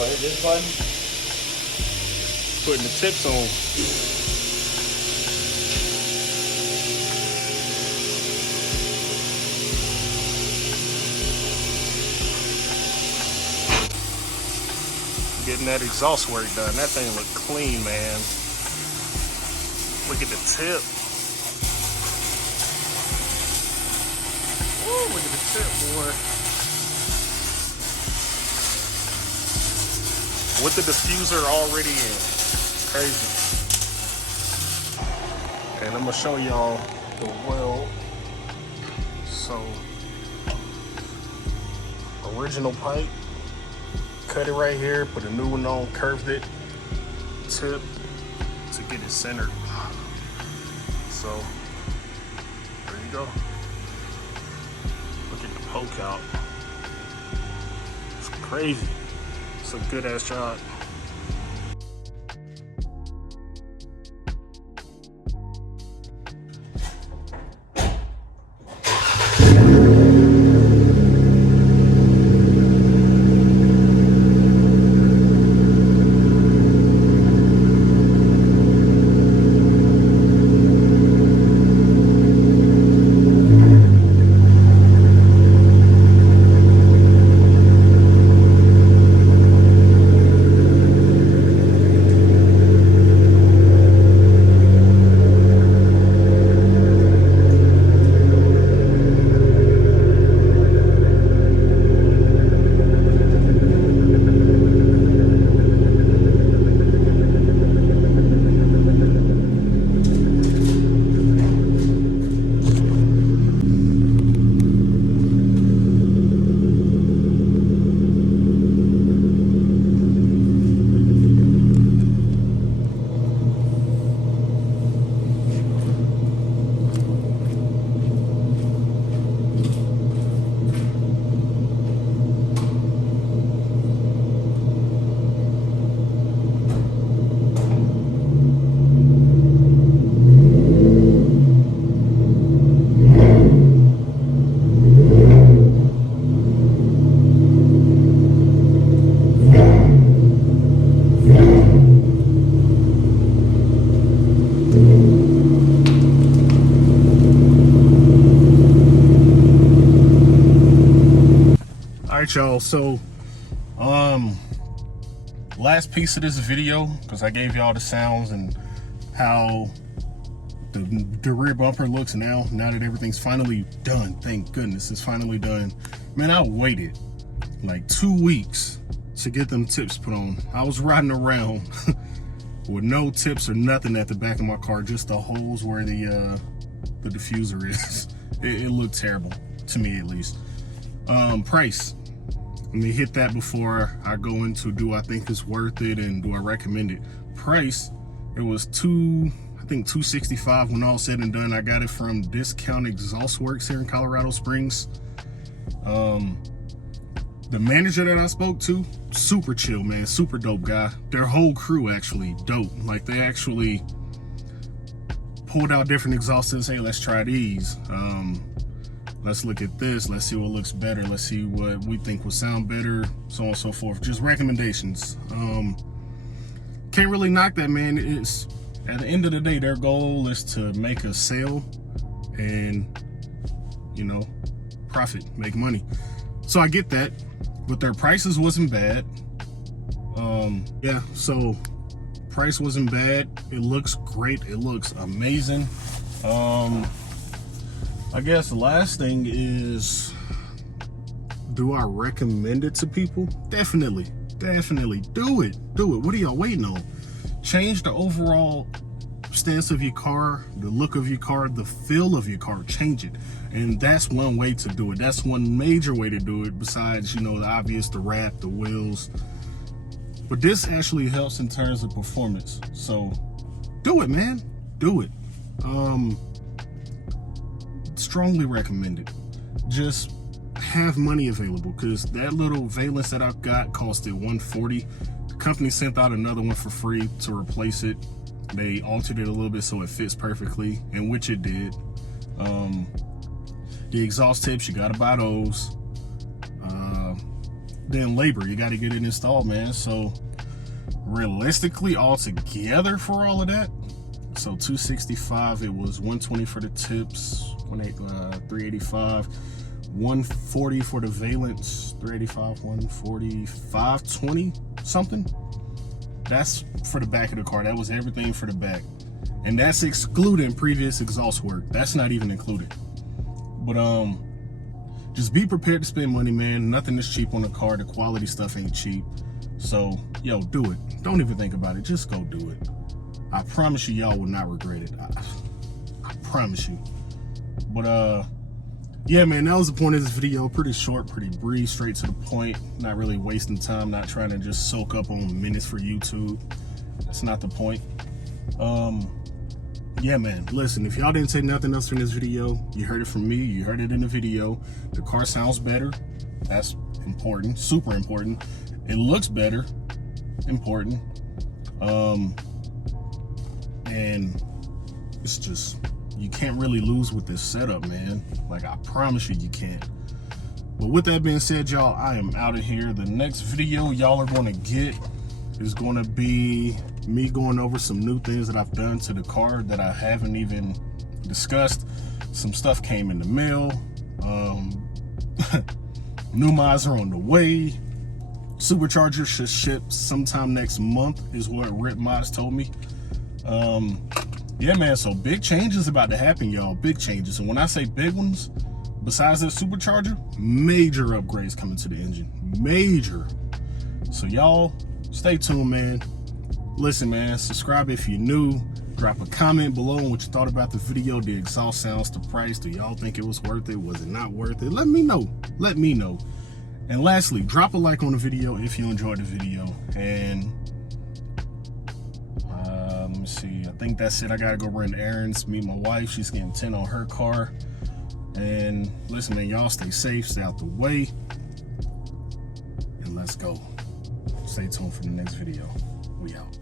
So hit this button. Putting the tips on. Getting that exhaust work done. That thing look clean, man. Look at the tip. Woo, look at the tip, boy. With the diffuser already in. Crazy. And I'm gonna show y'all the weld. So, original pipe. Cut it right here, put a new one on, curved it, tip to get it centered. So, there you go. Look at the poke out. It's crazy. It's a good ass job. Alright, y'all, so last piece of this video, because I gave y'all the sounds and how the rear bumper looks now that everything's finally done. Thank goodness it's finally done. Man, I waited like 2 weeks to get them tips put on. I was riding around with no tips or nothing at the back of my car, just the holes where the diffuser is. It looked terrible, to me at least. Price. Let me hit that before I go into do I think it's worth it and do I recommend it. Price, it was $265 when all said and done. I got it from Discount Exhaust Works here in Colorado Springs. The manager that I spoke to, super chill, man, super dope guy. Their whole crew actually dope. Like, they actually pulled out different exhausts. Hey, let's try these. Let's look at this. Let's see what looks better. Let's see what we think will sound better, so on and so forth. Just recommendations. Can't really knock that, man. It's at the end of the day, their goal is to make a sale and, you know, profit, make money. So I get that, but their prices wasn't bad. Yeah, so price wasn't bad. It looks great. It looks amazing. I guess the last thing is, do I recommend it to people? Definitely do it. What are y'all waiting on? Change the overall stance of your car, the look of your car, the feel of your car. Change it. And that's one way to do it. That's one major way to do it, besides, you know, the obvious, the wrap, the wheels. But this actually helps in terms of performance. So do it, man. Do it. Strongly recommended. Just have money available, because that little valance that I've got costed $140. The company sent out another one for free to replace it. They altered it a little bit so it fits perfectly, and which it did. The exhaust tips, you gotta buy those. then labor. You got to get it installed, man. So realistically, altogether for all of that, so 265, it was 120 for the tips, 385, 140 for the valance, 385, 140, 520 something. That's for the back of the car. That was everything for the back, and that's excluding previous exhaust work. That's not even included. But just be prepared to spend money, man. Nothing is cheap on the car. The quality stuff ain't cheap. So yo, do it. Don't even think about it. Just go do it. I promise you, y'all will not regret it. I promise you. But yeah, man, that was the point of this video. Pretty short, pretty brief, straight to the point. Not really wasting time, not trying to just soak up on minutes for YouTube. That's not the point. Yeah, man, listen, if y'all didn't take nothing else from this video, you heard it from me, you heard it in the video. The car sounds better. That's important, super important. It looks better, important. And it's just, you can't really lose with this setup, man. Like, I promise you, you can't. But with that being said, y'all, I am out of here. The next video y'all are going to get is going to be me going over some new things that I've done to the car that I haven't even discussed. Some stuff came in the mail. New mods are on the way. Supercharger should ship sometime next month is what Rip Mods told me. Yeah, man, so big changes about to happen, y'all. Big changes. And when I say big ones, besides the supercharger, major upgrades coming to the engine. Major. So y'all stay tuned, man. Listen, man, subscribe if you're new. Drop a comment below on what you thought about the video, the exhaust sounds, the price. Do y'all think it was worth it? Was it not worth it? Let me know. Let me know. And lastly, drop a like on the video if you enjoyed the video. And let me see. I think that's it. I gotta go run errands, meet my wife. She's getting tint on her car. And listen, man, y'all stay safe, stay out the way. And let's go. Stay tuned for the next video. We out.